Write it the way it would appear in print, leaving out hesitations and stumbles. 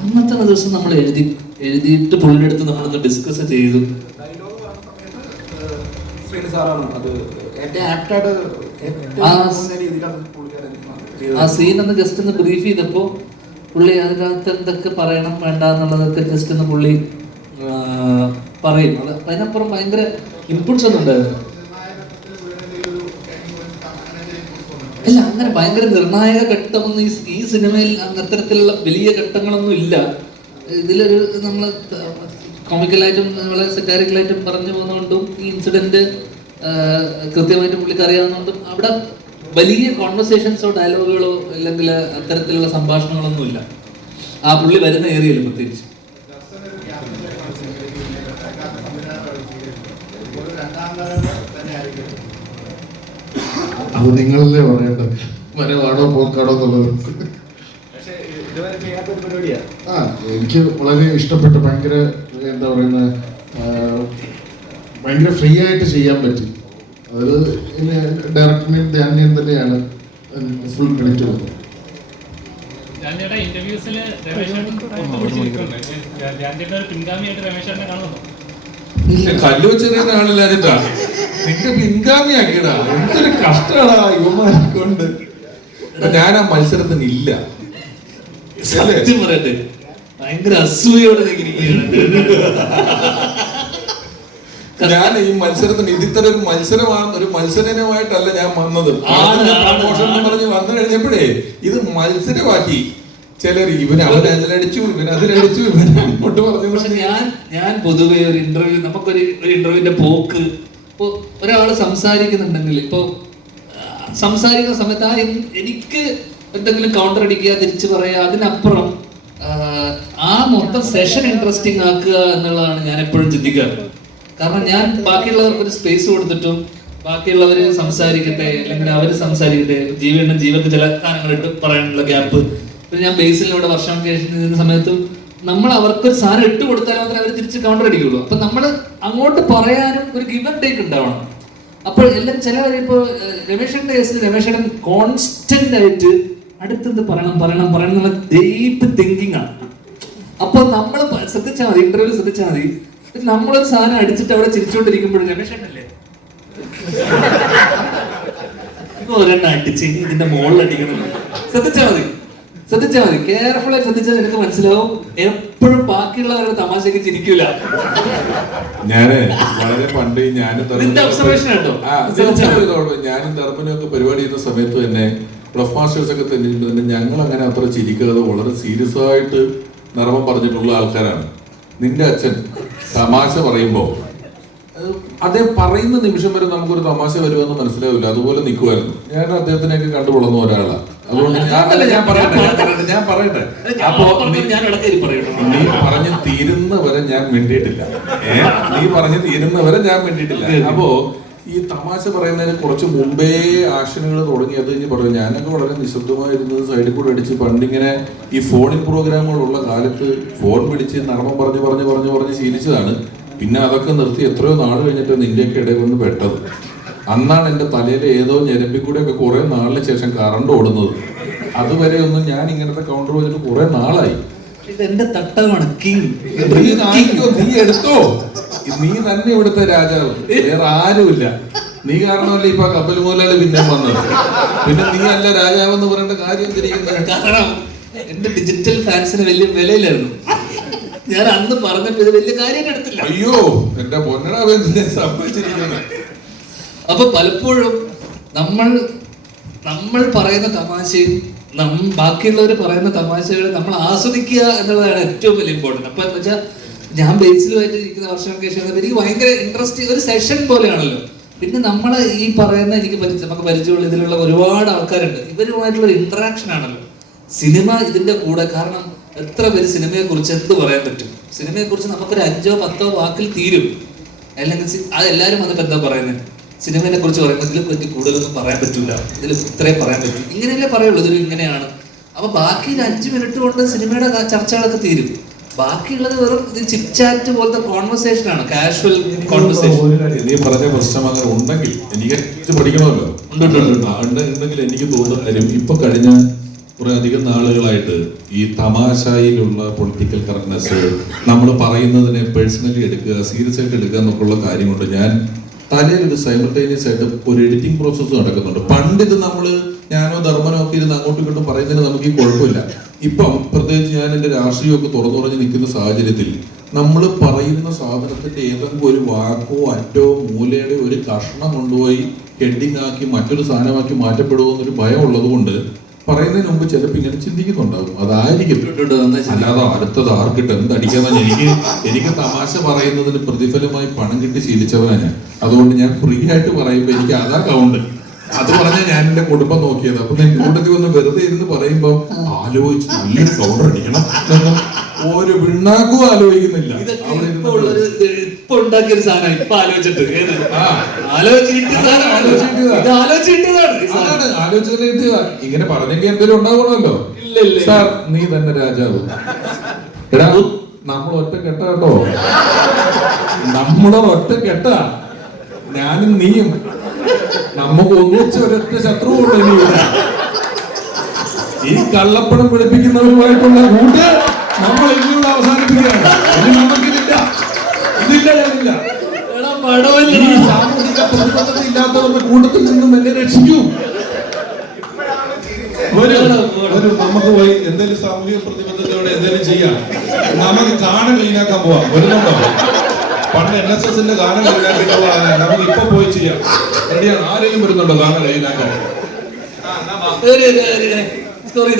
അന്നത്തെ ദിവസം നമ്മൾ എഴുതിയിട്ട് പുള്ളിയുടെ അടുത്ത് നമ്മളൊന്ന് ഡിസ്കസ് ചെയ്തു. ആ സീൻ ഒന്ന് ജസ്റ്റ് ഒന്ന് ബ്രീഫ് ചെയ്തപ്പോൾ പുള്ളി അതിനകത്ത് എന്തൊക്കെ പറയണം വേണ്ട എന്നുള്ളതൊക്കെ ജസ്റ്റ് ഒന്ന് പുള്ളി പറയും. അത് അതിനപ്പുറം ഭയങ്കര ഇൻപുട്സ് ഒന്നും ഉണ്ടായിരുന്നു. അല്ല, അങ്ങനെ ഭയങ്കര നിർണായക ഘട്ടമൊന്നും ഈ സിനിമയിൽ അത്തരത്തിലുള്ള വലിയ ഘട്ടങ്ങളൊന്നും ഇല്ല. ഇതിലൊരു നമ്മൾ കോമിക്കലായിട്ടും വളരെ സെറ്റാരിക്കലായിട്ടും പറഞ്ഞു പോകുന്നതുകൊണ്ടും ഈ ഇൻസിഡന്റ് കൃത്യമായിട്ട് പുള്ളിക്ക് അറിയാവുന്നതുകൊണ്ടും അവിടെ വലിയ കോൺവെർസേഷൻസോ ഡയലോഗുകളോ അല്ലെങ്കിൽ അത്തരത്തിലുള്ള സംഭാഷണങ്ങളൊന്നും ഇല്ല ആ പുള്ളി വരുന്ന ഏരിയയിൽ പ്രത്യേകിച്ച്. അത് നിങ്ങളല്ലേ പറയേണ്ടത്, വരവാണോ പോക്കാണോ എന്നുള്ളത്. എനിക്ക് വളരെ ഇഷ്ടപ്പെട്ട, ഭയങ്കര എന്താ പറയുന്ന, ഭയങ്കര ഫ്രീ ആയിട്ട് ചെയ്യാൻ പറ്റി. അത് ഡയറക്ടറിനെയും ധ്യാനിനെയും തന്നെയാണ് ഫുൾ ക്രെഡിറ്റ് കൊടുക്കുന്നത്. കല്ല് വെച്ചെറിയുന്ന ആളില്ല അജിത്താ, നിന്റെ പിൻഗാമിയാക്കിയടാ. എന്തൊരു കഷ്ടമാടാ യുവമാരെ കൊണ്ട്. ഞാൻ ആ മത്സരത്തിന് ഇല്ല. ഭയങ്കര അസൂയോടെ ഞാൻ ഈ മത്സരത്തിന് ഇതിത്തരം ഒരു മത്സരമാണ്, ഒരു മത്സരമായിട്ടല്ല ഞാൻ വന്നത്. പ്രമോഷൻ പറഞ്ഞ് വന്നു കഴിഞ്ഞപ്പോഴേ ഇത് മത്സരമാക്കി ചിലർ. അവനടിച്ചു, അതിലടിച്ചു, ഇവനോട്ട് പറഞ്ഞു. പക്ഷെ ഞാൻ പൊതുവെ ഒരു ഇന്റർവ്യൂ, നമുക്കൊരു ഇന്റർവ്യൂവിന്റെ പോക്ക്, ഇപ്പൊ ഒരാള് സംസാരിക്കുന്നുണ്ടെങ്കിൽ, ഇപ്പൊ സംസാരിക്കുന്ന സമയത്ത് എനിക്ക് എന്തെങ്കിലും കൗണ്ടർ അടിക്കുക, തിരിച്ചു പറയുക, അതിനപ്പുറം ആ മൊത്തം സെഷൻ ഇൻട്രസ്റ്റിംഗ് ആക്കുക എന്നുള്ളതാണ് ഞാൻ എപ്പോഴും ചിന്തിക്കാറ്. കാരണം ഞാൻ ബാക്കിയുള്ളവർക്ക് ഒരു സ്പേസ് കൊടുത്തിട്ടും ബാക്കിയുള്ളവര് സംസാരിക്കട്ടെ, അല്ലെങ്കിൽ അവര് സംസാരിക്കട്ടെ, ജീവക്ക് ചില കാര്യങ്ങൾ ഇട്ട് പറയാനുള്ള ഗ്യാപ്പ്. പിന്നെ ഞാൻ ബേസിലൂടെ വർഷം ചെയ്യുന്ന സമയത്തും നമ്മൾ അവർക്കൊരു സാധനം ഇട്ട് കൊടുത്താൽ മാത്രമേ അവർ തിരിച്ച് കൗണ്ടർ അടിക്കുള്ളൂ. അപ്പൊ നമ്മൾ അങ്ങോട്ട് പറയാനും ഒരു ഗിവ് ആൻഡ് ടേക്ക് ഉണ്ടാവണം. അപ്പോൾ എല്ലാവരും ചിലവർ ഇപ്പോൾ രമേശന്റെ കേസിൽ രമേശൻ കോൺസ്റ്റന്റ് ആയിട്ട് അടുത്തത് പറയണം എന്നുള്ള ഡീപ്പ് തിങ്കിങ് ആണ്. അപ്പൊ നമ്മൾ ശ്രദ്ധിച്ചാൽ മതി, ഇന്റർവ്യൂ ശ്രദ്ധിച്ചാൽ മതി, നമ്മളൊരു സാധനം അടിച്ചിട്ട് അവിടെ ചിരിച്ചുകൊണ്ടിരിക്കുമ്പോഴും രമേശല്ലേ ഇപ്പൊ ഒരെണ്ണം അടിച്ച് ഇതിന്റെ മുകളിൽ അടിക്കണം. ശ്രദ്ധിച്ചാൽ മതി, കെയർഫുൾ ആയി ശ്രദ്ധിച്ചാൽ എനിക്ക് മനസ്സിലാവും എപ്പോഴും ബാക്കിയുള്ളവരുടെ തമാശക്ക് ചിരിക്കൂല. ഞാന് വളരെ പണ്ട് ഞാനും ഒബ്സർവേഷൻ കേട്ടോ, ഞാനും ദർപ്പനും ഒക്കെ പരിപാടി ചെയ്യുന്ന സമയത്ത് തന്നെ ക്ലഫ് മാസ്റ്റേഴ്സ് ഒക്കെ തന്നെ ഞങ്ങൾ അങ്ങനെ അത്ര ചിരിക്കാതെ വളരെ സീരിയസ് ആയിട്ട് നർമ്മം പറഞ്ഞിട്ടുള്ള ആൾക്കാരാണ്. നിന്റെ അച്ഛൻ തമാശ പറയുമ്പോ അതേ പറയുന്ന നിമിഷം വരെ നമുക്കൊരു തമാശ വരുമെന്ന് മനസ്സിലാവില്ല, അതുപോലെ നിൽക്കുമായിരുന്നു. ഞാൻ അദ്ദേഹത്തിനെയൊക്കെ കണ്ടു വളർന്ന ഒരാളാണ്. അതുകൊണ്ട് ഞാൻ പറയട്ടെ അപ്പോ നീ പറഞ്ഞു തീരുന്നവരെ ഞാൻ മിണ്ടിയിട്ടില്ല. നീ പറഞ്ഞു തീരുന്നവരെ ഞാൻ മിണ്ടിയിട്ടില്ല. അപ്പോ ഈ തമാശ പറയുന്നതിന് കുറച്ച് മുമ്പേ ആക്ഷനുകൾ തുടങ്ങി. അത് കഴിഞ്ഞ് പറയും, ഞാനൊക്കെ വളരെ നിശബ്ദമായിരുന്നത് സൈഡിൽ കൂടെ അടിച്ച് പണ്ടിങ്ങനെ ഈ ഫോണിൻ പ്രോഗ്രാമുകളുള്ള കാലത്ത് ഫോൺ പിടിച്ച് നർമ്മം പറഞ്ഞ് ശീലിച്ചതാണ്. പിന്നെ അതൊക്കെ നിർത്തി എത്രയോ നാൾ കഴിഞ്ഞിട്ട് നിന്റെയൊക്കെ ഇടയിൽ കൊണ്ട് പെട്ടത്. അന്നാണ് എൻ്റെ തലയിൽ ഏതോ ഞരമ്പിൽ കൂടെയൊക്കെ കുറെ നാളിന് ശേഷം കറണ്ട് ഓടുന്നത്. അതുവരെ ഒന്നും ഞാൻ ഇങ്ങനത്തെ കൗണ്ടർ വെച്ചിട്ട് കുറെ നാളായി. എന്റെ തട്ടമാണ് കിങ്. നീ എടുത്തോ, നീ തന്നെ ഇവിടുത്തെ രാജാവ്, വേറെ ആരുമില്ല. നീ കാരണമല്ല ഇപ്പൊ കപ്പൽ മൂലാളി പിന്നെ വന്നത്. പിന്നെ നീ അല്ല രാജാവ് എന്ന് പറയേണ്ട കാര്യം എന്തിരിക്കുന്നത്? കാരണം എന്റെ ഡിജിറ്റൽ ഫാൻസിന് വലിയ വിലയിലായിരുന്നു. ഞാൻ അന്ന് പറഞ്ഞപ്പോ ഇത് വലിയ കാര്യം എടുത്തില്ല. അയ്യോ എന്റെ പൊന്നടാ സംഭവിച്ചിരിക്കുന്നത്. അപ്പൊ പലപ്പോഴും നമ്മൾ പറയുന്ന തമാശയും ബാക്കിയുള്ളവർ പറയുന്ന തമാശകൾ നമ്മൾ ആസ്വദിക്കുക എന്നുള്ളതാണ് ഏറ്റവും വലിയ ഇമ്പോർട്ടൻറ്റ്. അപ്പൊ എന്താ വെച്ചാൽ ഞാൻ ബേസിലുമായിട്ട് ഇരിക്കുന്ന വർഷങ്ങൾക്ക് ശേഷം എനിക്ക് ഭയങ്കര ഇൻട്രസ്റ്റിംഗ് ഒരു സെഷൻ പോലെയാണല്ലോ. പിന്നെ നമ്മൾ ഈ പറയുന്ന നമുക്ക് പരിചയമുള്ള ഇതിലുള്ള ഒരുപാട് ആൾക്കാരുണ്ട്, ഇവരുമായിട്ടുള്ള ഒരു ഇന്ററാക്ഷൻ ആണല്ലോ സിനിമ ഇതിന്റെ കൂടെ. കാരണം എത്ര പേര് സിനിമയെ കുറിച്ച് എന്ത് പറയാൻ പറ്റും? സിനിമയെ കുറിച്ച് നമുക്കൊരു 5-10 വാക്കിൽ തീരും. അല്ലെങ്കിൽ അതെല്ലാരും വന്നിട്ട് എന്താ പറയുന്നത്, സിനിമയെ കുറിച്ച് പറയുമ്പോൾ ഇതിനെ പറ്റി കൂടുതലൊന്നും പറയാൻ പറ്റില്ല, ഇതിൽ ഇത്രയും പറയാൻ പറ്റും, ഇങ്ങനെയല്ലേ പറയുള്ളൂ, ഇതൊരു ഇങ്ങനെയാണ്. അപ്പൊ ബാക്കി 5 മിനിറ്റ് കൊണ്ട് സിനിമയുടെ ചർച്ചകളൊക്കെ തീരും. ബാക്കിയുള്ളത് വെറും ചിറ്റ് ചാറ്റ് പോലത്തെ കോൺവെർസേഷൻ ആണ്, കാഷ്വൽ കോൺവെർസേഷൻ. നീ പറഞ്ഞ പ്രശ്നം അങ്ങനെ ഉണ്ടെങ്കിൽ എനിക്ക് പഠിക്കണമല്ലോ. ഉണ്ടെങ്കിൽ എനിക്ക് തോന്നുന്ന കാര്യം ഇപ്പൊ കഴിഞ്ഞ കുറെ അധികം നാളുകളായിട്ട് ഈ തമാശയിലുള്ള പൊളിറ്റിക്കൽ കറക്റ്റ്നെസ് നമ്മൾ പറയുന്നതിനെ പേഴ്സണലി എടുക്കുക, സീരിയസ് ആയിട്ട് എടുക്കുക എന്നൊക്കെയുള്ള കാര്യം കൊണ്ട് ഞാൻ തലയിൽ ഒരു സൈമൾട്ടേനിയസ് ആയിട്ട് ഒരു എഡിറ്റിംഗ് പ്രോസസ്സ് നടക്കുന്നുണ്ട്. പണ്ട് ഇത് ഞാനോ ധർമ്മനോ ഒക്കെ ഇരുന്ന് അങ്ങോട്ടും ഇങ്ങോട്ടും പറയുന്നതിന് നമുക്ക് ഈ കുഴപ്പമില്ല. ഇപ്പം പ്രത്യേകിച്ച് ഞാൻ എൻ്റെ രാഷ്ട്രീയമൊക്കെ തുറന്നു പറഞ്ഞ് നിൽക്കുന്ന സാഹചര്യത്തിൽ നമ്മൾ പറയുന്ന സാധനത്തിന്റെ ഏതെങ്കിലും ഒരു വാക്കോ അറ്റോ മൂലയുടെ ഒരു കഷ്ണം കൊണ്ടുപോയി ഹെഡിങ് ആക്കി മറ്റൊരു സാധനമാക്കി മാറ്റപ്പെടുമോ എന്നൊരു ഭയം ഉള്ളത് കൊണ്ട് പറയുന്നതിന് മുമ്പ് ചിലപ്പോൾ ഇങ്ങനെ ചിന്തിക്കുന്നുണ്ടാവും. അതായിരിക്കും, അല്ലാതെ അടുത്തത് ആർക്കിട്ട് എന്തടിക്കാന്ന് എനിക്ക് തമാശ പറയുന്നതിന് പ്രതിഫലമായി പണം കിട്ടി ശീലിച്ചവനാണ് ഞാൻ. അതുകൊണ്ട് ഞാൻ ഫ്രീ ആയിട്ട് പറയുമ്പോൾ എനിക്ക് അതാ കൗണ്ട്. അത് പറഞ്ഞാൽ ഞാൻ എന്റെ കുടുംബം നോക്കിയത്. അപ്പൊ ഞാൻ കൂട്ടത്തിൽ വന്ന് വെറുതെ ഇരുന്ന് പറയുമ്പോ ആലോചിച്ച് നല്ലൊരു കൗണ്ടർ അടിക്കണം എന്നൊന്നും ഒരു പിണ്ണാക്കും ആലോചിക്കുന്നില്ല. ഇപ്പൊ ഉണ്ടാക്കിയൊരു സാധനം ഇപ്പൊ ആലോചിച്ചിട്ട് ഇങ്ങനെ പറഞ്ഞെങ്കിൽ എന്തെങ്കിലും ഉണ്ടാവണമല്ലോ. സാർ നീ തന്നെ രാജാവ്. എടാ നമ്മൾ ഒറ്റ കെട്ട കേട്ടോ, നമ്മുടെ ഒറ്റ കെട്ട ഞാനും നീയും. നമുക്ക് ഒന്നിച്ച് ഒരൊറ്റ ശത്രുവുണ്ട് ഇനിയില്ല. ഈ കള്ളപ്പണം പിടിപ്പിക്കുന്നവരുമായിട്ടുള്ള കൂട്ട് നമ്മൾ ഇനിയൂടെ അവസാനിപ്പിക്കുകയാണ്. ഇനി നമുക്കിതില്ല, ഇതില്ല. ഈ സാമൂഹിക പ്രതിബദ്ധത ഇല്ലാത്തവരുടെ കൂട്ടത്തിൽ നിന്നും എന്നെ രക്ഷിക്കൂ. നമുക്ക് പോയി എന്തെങ്കിലും സാമൂഹിക പ്രതിബദ്ധതയോടെ എന്തെങ്കിലും ചെയ്യാം. നമുക്ക് ഗാനം ക്ലീനാക്കാൻ പോവാം. വരുന്നുണ്ടോ? പണ്ട് NSSന്റെ ഗാനം ക്ലീനാക്കി പോവാൻ നമുക്ക് ഇപ്പൊ പോയി ചെയ്യാം. റെഡിയാണ്? ആരെങ്കിലും വരുന്നുണ്ടോ ഗാനം ക്ലീനാക്കാൻ? സ്കോർ ചെയ്ത്